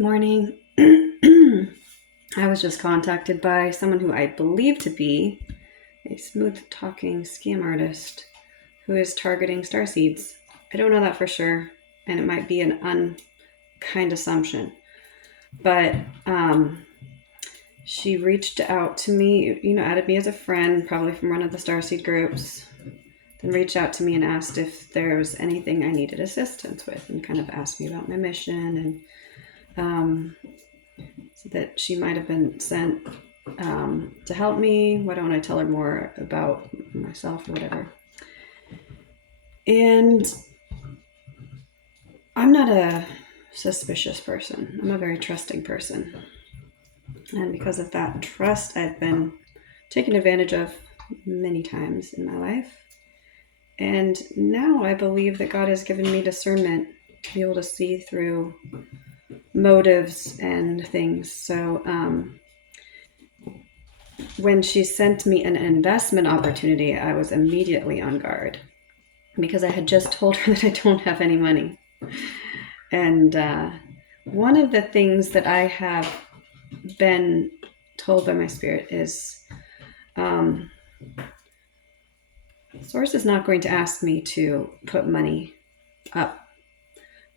morning. I was just contacted by someone who I believe to be a smooth-talking scam artist who is targeting starseeds. I don't know that for sure, and it might be an unkind assumption. But she reached out to me, added me as a friend, probably from one of the starseed groups, then reached out to me and asked if there was anything I needed assistance with, and kind of asked me about my mission, and so that she might have been sent to help me. Why don't I tell her more about myself or whatever? And I'm not a suspicious person. I'm a very trusting person. And because of that trust, I've been taken advantage of many times in my life. And now I believe that God has given me discernment to be able to see through motives and things. So when she sent me an investment opportunity, I was immediately on guard because I had just told her that I don't have any money. And one of the things that I have been told by my spirit is Source is not going to ask me to put money up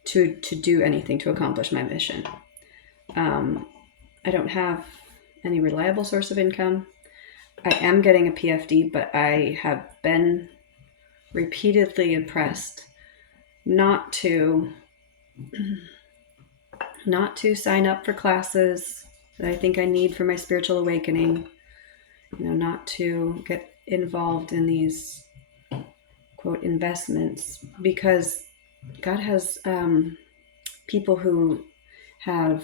to do anything to accomplish my mission. I don't have any reliable source of income. I am getting a PFD, but I have been repeatedly impressed not to sign up for classes that I think I need for my spiritual awakening, not to get involved in these quote investments, because God has people who have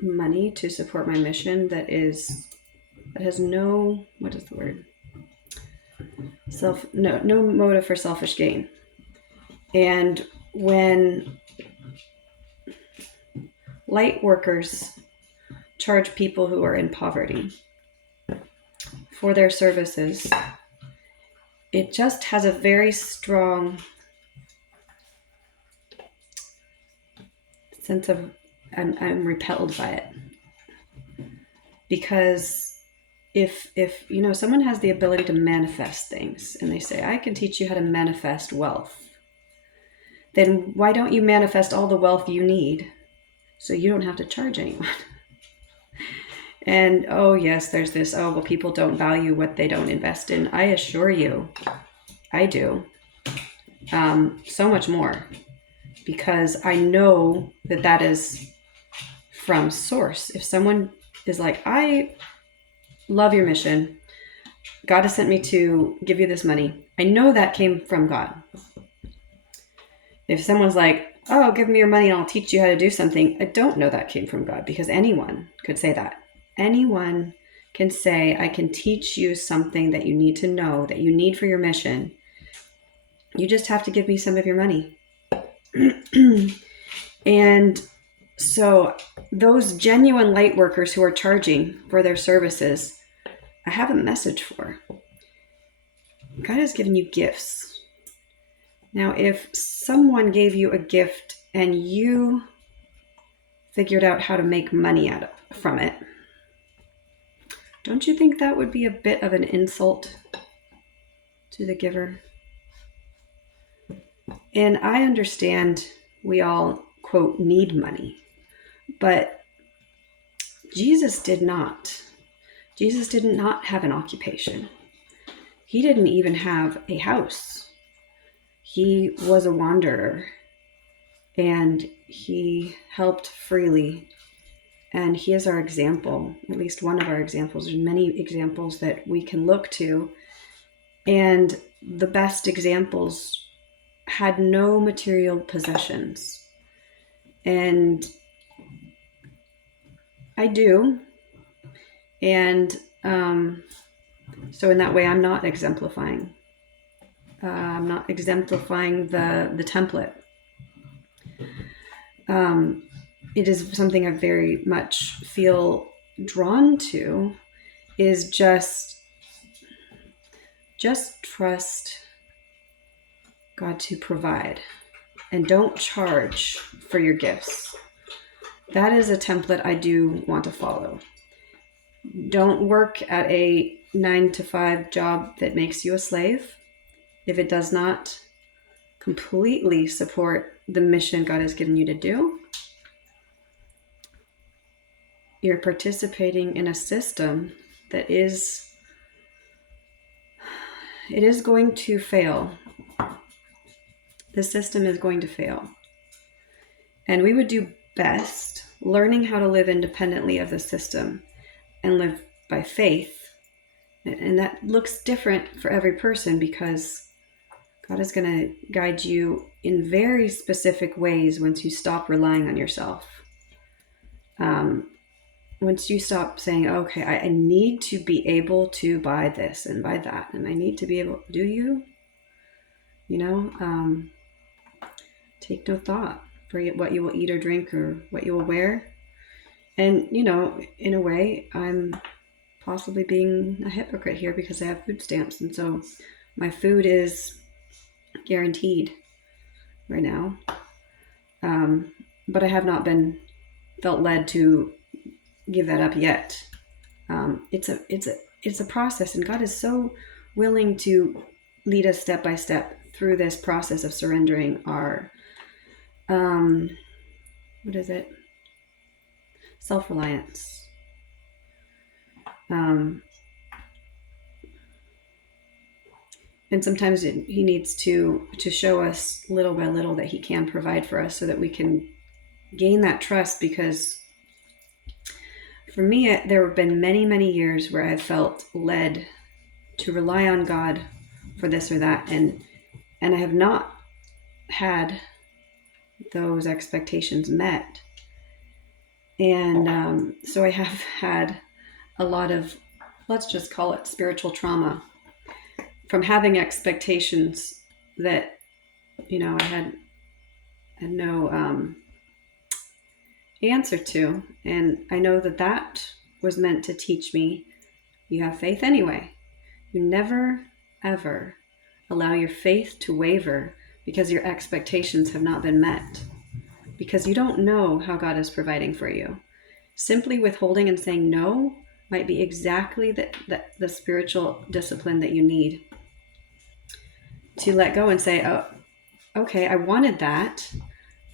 money to support my mission that has no, what is the word? No motive for selfish gain. And when light workers charge people who are in poverty for their services, it just has a very strong sense of I'm repelled by it. Because if someone has the ability to manifest things and they say, I can teach you how to manifest wealth, then why don't you manifest all the wealth you need so you don't have to charge anyone? And oh yes, there's this, well, people don't value what they don't invest in. I assure you, I do. So much more, because I know that is from source. If someone is like, I love your mission, God has sent me to give you this money, I know that came from God. If someone's like, oh, give me your money and I'll teach you how to do something, I don't know that came from God, because anyone could say that. Anyone can say, I can teach you something that you need to know, that you need for your mission. You just have to give me some of your money. And so those genuine light workers who are charging for their services, I have a message for. God has given you gifts. Now, if someone gave you a gift and you figured out how to make money from it, don't you think that would be a bit of an insult to the giver? And I understand we all, quote, need money, but Jesus did not. Jesus did not have an occupation. He didn't even have a house. He was a wanderer, and he helped freely. And he is our example, at least one of our examples. There's many examples that we can look to. And the best examples had no material possessions. And I do. And so in that way, I'm not exemplifying. I'm not exemplifying the template. It is something I very much feel drawn to, is just trust God to provide, and don't charge for your gifts. that is a template I do want to follow. Don't work at a 9-to-5 job that makes you a slave if it does not completely support the mission God has given you to do. You're participating in a system that is going to fail. The system is going to fail. And we would do best learning how to live independently of the system and live by faith. And that looks different for every person because God is going to guide you in very specific ways once you stop relying on yourself. Once you stop saying, okay, I need to be able to buy this and buy that, and I need to be able, do you? Take no thought for what you will eat or drink or what you will wear. And, in a way, I'm possibly being a hypocrite here because I have food stamps. And so my food is guaranteed right now. But I have not felt led to give that up yet. It's a process, and God is so willing to lead us step by step through this process of surrendering our, self-reliance. And sometimes he needs to show us little by little that he can provide for us so that we can gain that trust, because for me, there have been many, many years where I've felt led to rely on God for this or that, and I have not had those expectations met. And so I have had a lot of, let's just call it spiritual trauma from having expectations that, I had no answer to. And I know that was meant to teach me, you have faith anyway. You never, ever allow your faith to waver because your expectations have not been met, because you don't know how God is providing for you. Simply withholding and saying no might be exactly the spiritual discipline that you need to let go and say, oh, okay, I wanted that,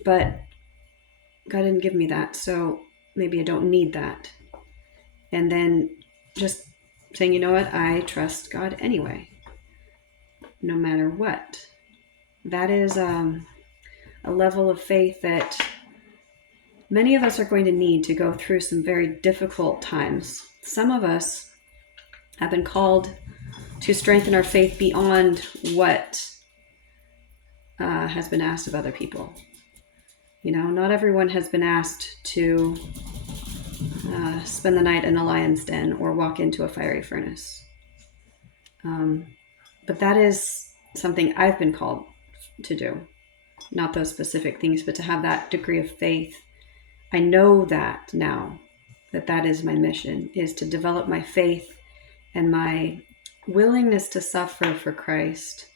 but God didn't give me that, so maybe I don't need that. And then just saying, you know what, I trust God anyway, no matter what. That is a level of faith that many of us are going to need to go through some very difficult times. Some of us have been called to strengthen our faith beyond what has been asked of other people. Not everyone has been asked to spend the night in a lion's den or walk into a fiery furnace. But that is something I've been called to do. Not those specific things, but to have that degree of faith. I know that now, that is my mission, is to develop my faith and my willingness to suffer for Christ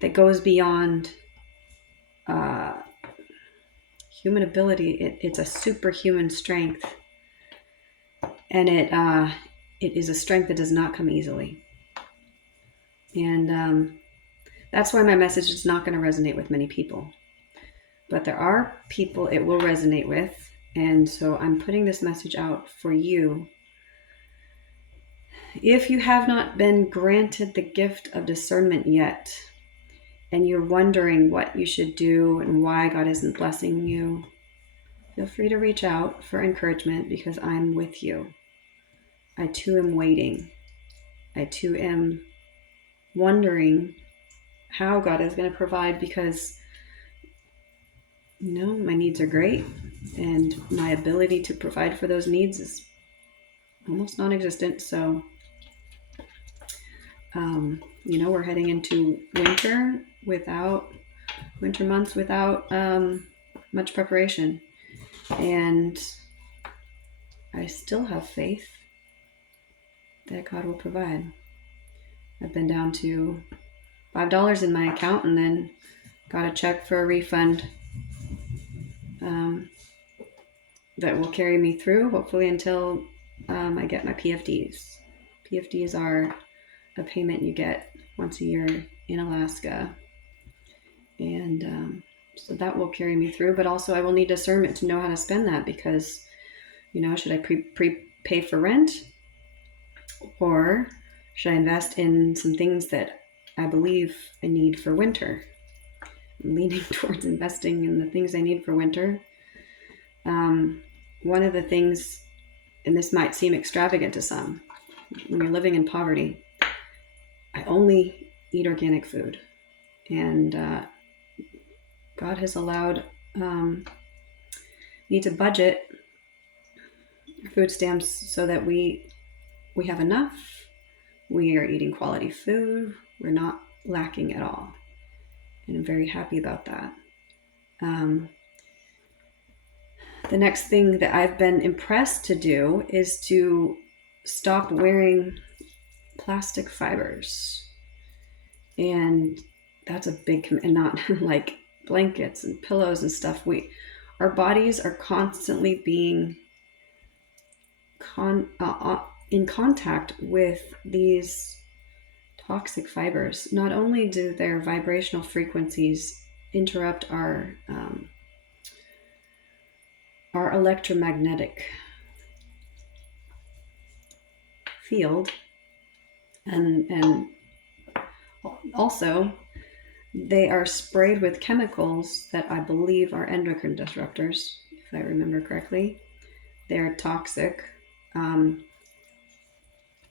that goes beyond human ability. It's a superhuman strength, and it is a strength that does not come easily. And that's why my message is not going to resonate with many people, but there are people it will resonate with. And so I'm putting this message out for you. If you have not been granted the gift of discernment yet, and you're wondering what you should do and why God isn't blessing you, feel free to reach out for encouragement, because I'm with you. I too am waiting. I too am wondering how God is going to provide, because my needs are great and my ability to provide for those needs is almost non-existent. So we're heading into winter months without much preparation, and I still have faith that God will provide. I've been down to $5 in my account and then got a check for a refund that will carry me through, hopefully until I get my PFDs. PFDs are a payment you get once a year in Alaska. And so that will carry me through, but also I will need discernment to know how to spend that, because, should I pay for rent, or should I invest in some things that I believe I need for winter? I'm leaning towards investing in the things I need for winter. One of the things, and this might seem extravagant to some, when you're living in poverty, I only eat organic food. And God has allowed me to budget food stamps so that we have enough. We are eating quality food. We're not lacking at all. And I'm very happy about that. The next thing that I've been impressed to do is to stop wearing plastic fibers. And that's a big, and not like blankets and pillows and stuff. Our bodies are constantly being in contact with these toxic fibers. Not only do their vibrational frequencies interrupt our electromagnetic field, and also they are sprayed with chemicals that I believe are endocrine disruptors, if I remember correctly. They're toxic.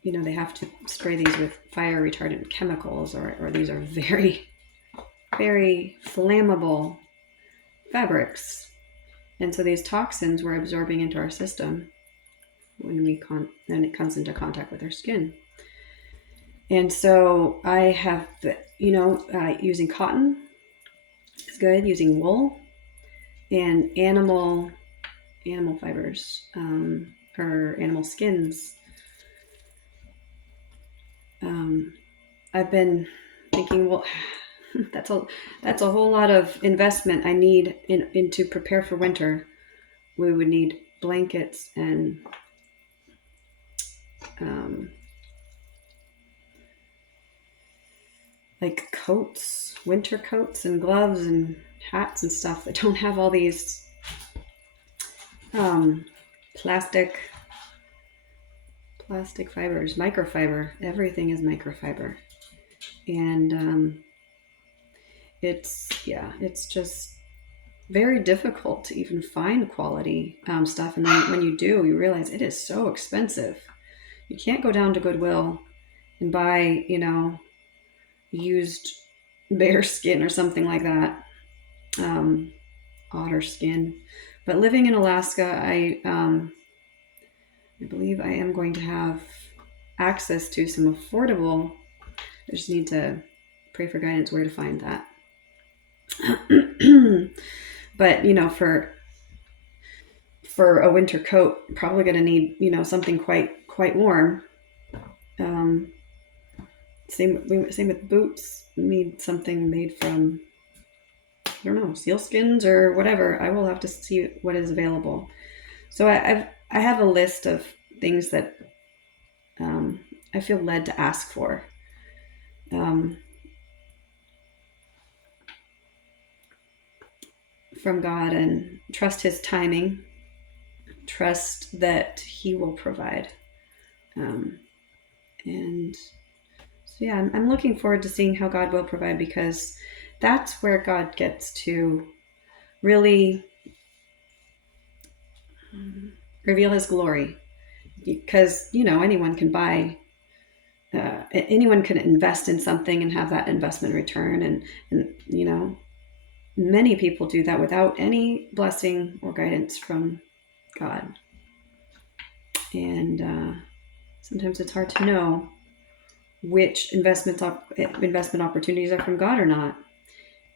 They have to spray these with fire retardant chemicals, or these are very, very flammable fabrics. And so these toxins we're absorbing into our system when it comes into contact with our skin. And so I have, using cotton is good, using wool and animal fibers, or animal skins. I've been thinking, well, that's a whole lot of investment I need in to prepare for winter. We would need blankets and like coats, winter coats and gloves and hats and stuff that don't have all these plastic fibers, microfiber. Everything is microfiber. And it's just very difficult to even find quality stuff. And then when you do, you realize it is so expensive. You can't go down to Goodwill and buy, used bear skin or something like that, otter skin. But living in Alaska, I believe I am going to have access to some affordable. I just need to pray for guidance where to find that. But for a winter coat, probably going to need something quite warm. Same with boots. Need something made from, I don't know, sealskins or whatever. I will have to see what is available. So I have a list of things that I feel led to ask for. From God, and trust His timing, trust that He will provide. And so yeah, I'm looking forward to seeing how God will provide, because that's where God gets to really reveal His glory. Because, anyone can buy, anyone can invest in something and have that investment return. And many people do that without any blessing or guidance from God. And sometimes it's hard to know which investment opportunities are from God or not.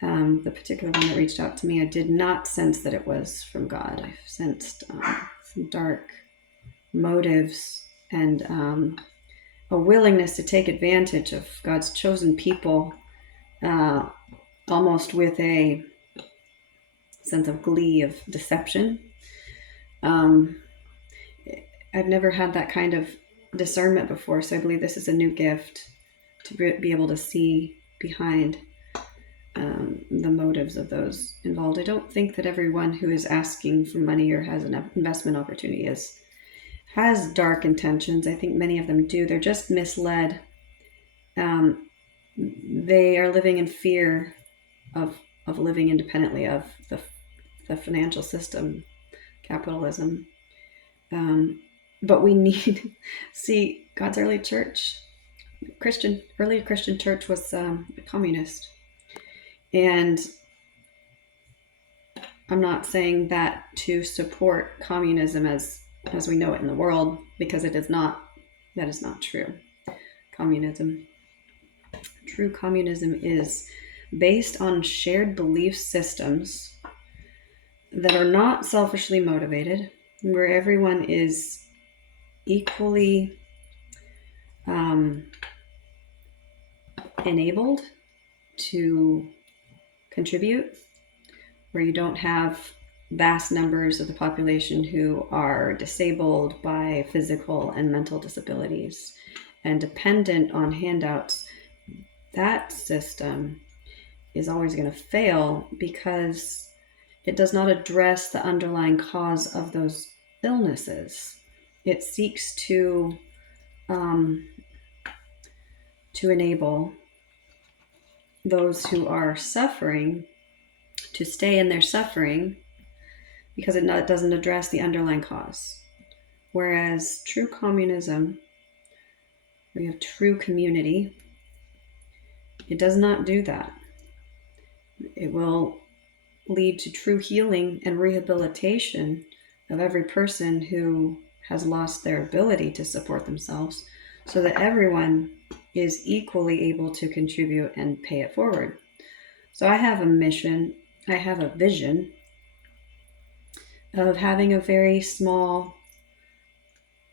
The particular one that reached out to me, I did not sense that it was from God. I sensed some dark motives and a willingness to take advantage of God's chosen people, almost with a sense of glee of deception. Um, I've never had that kind of discernment before, so I believe this is a new gift to be able to see behind the motives of those involved. I don't think that everyone who is asking for money or has an investment opportunity has dark intentions. I think many of them do. They're just misled. They are living in fear of living independently of the financial system, capitalism. But we need see God's early church, early Christian church was communist, and I'm not saying that to support communism as we know it in the world, because it is not. That is not true. True communism is based on shared belief systems that are not selfishly motivated, where everyone is equally enabled to contribute, where you don't have vast numbers of the population who are disabled by physical and mental disabilities and dependent on handouts. That system is always going to fail because it does not address the underlying cause of those illnesses. It seeks to enable those who are suffering to stay in their suffering because it doesn't address the underlying cause. Whereas true communism, where you have true community, it does not do that. It will lead to true healing and rehabilitation of every person who has lost their ability to support themselves, so that everyone is equally able to contribute and pay it forward. So I have a mission, I have a vision of having a very small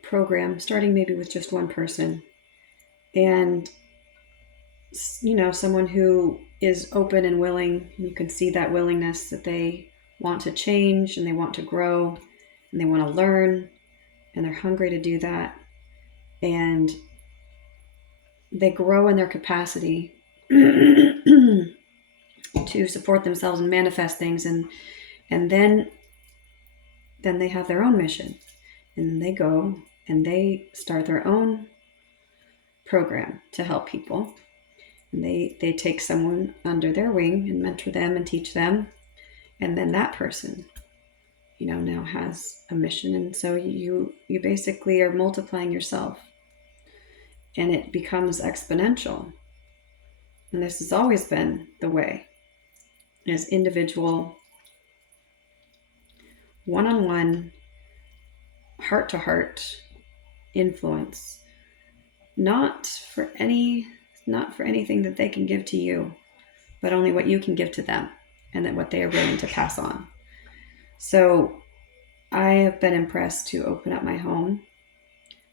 program, starting maybe with just one person, and someone who is open and willing. You can see that willingness, that they want to change and they want to grow and they want to learn and they're hungry to do that, and they grow in their capacity to support themselves and manifest things, and then they have their own mission, and they go and they start their own program to help people, and they take someone under their wing and mentor them and teach them, and then that person now has a mission. And so you basically are multiplying yourself, and it becomes exponential. And this has always been the way, is individual, one-on-one, heart-to-heart influence, not for anything that they can give to you, but only what you can give to them, and that what they are willing to pass on. So I have been impressed to open up my home.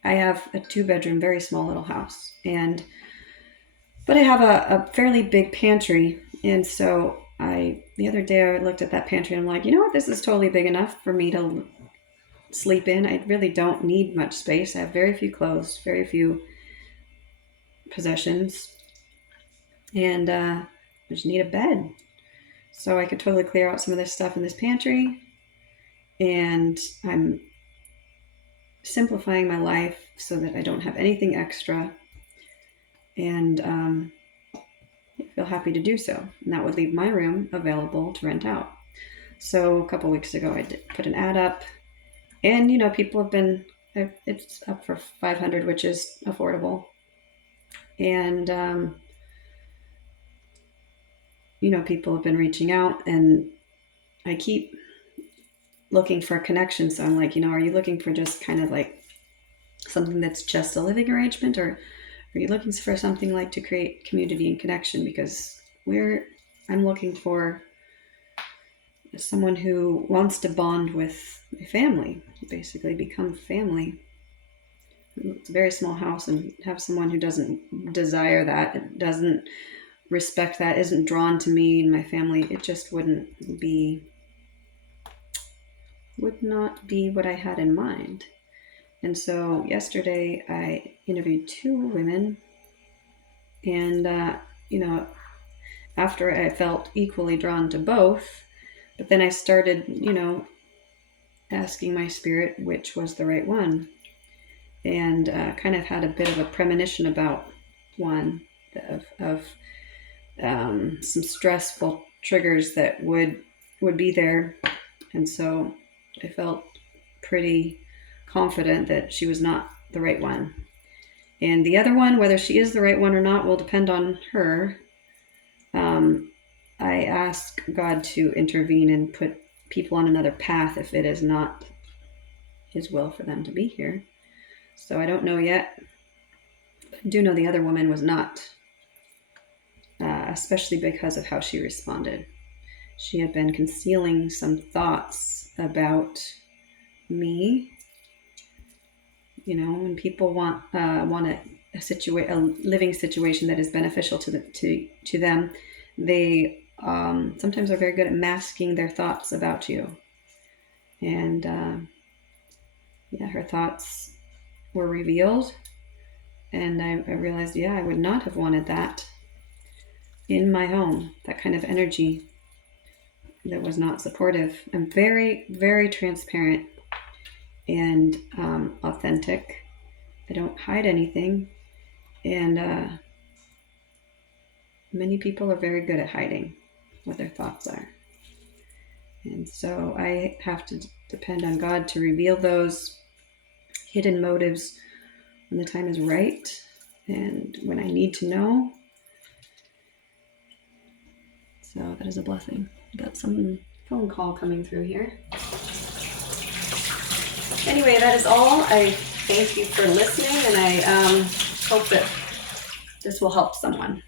I have a 2-bedroom, very small little house, but I have a fairly big pantry. And so the other day I looked at that pantry and I'm like, you know what, this is totally big enough for me to sleep in. I really don't need much space. I have very few clothes, very few possessions, and I just need a bed. So I could totally clear out some of this stuff in this pantry, and I'm simplifying my life so that I don't have anything extra, and I feel happy to do so. And that would leave my room available to rent out. So a couple weeks ago I did put an ad up, and people have been, it's up for $500, which is affordable, and people have been reaching out, and I keep looking for a connection. So I'm like, are you looking for just kind of like something that's just a living arrangement, or are you looking for something like to create community and connection? Because I'm looking for someone who wants to bond with a family, basically become family. It's a very small house, and have someone who doesn't desire that, doesn't respect that, isn't drawn to me and my family. It just wouldn't be would not be what I had in mind. And so yesterday I interviewed 2 women, and, after I felt equally drawn to both, but then I started, asking my spirit which was the right one, and kind of had a bit of a premonition about one of some stressful triggers that would be there. And so I felt pretty confident that she was not the right one. And the other one, whether she is the right one or not, will depend on her. I ask God to intervene and put people on another path if it is not His will for them to be here. So I don't know yet. I do know the other woman was not, especially because of how she responded. She had been concealing some thoughts about me. When people want a living situation that is beneficial to them, they sometimes are very good at masking their thoughts about you. And her thoughts were revealed, and I realized, I would not have wanted that in my home. That kind of energy that was not supportive. I'm very, very transparent and authentic. I don't hide anything, and many people are very good at hiding what their thoughts are. And so I have to depend on God to reveal those hidden motives when the time is right and when I need to know. So that is a blessing. Got some phone call coming through here. Anyway, that is all. I thank you for listening, and I hope that this will help someone.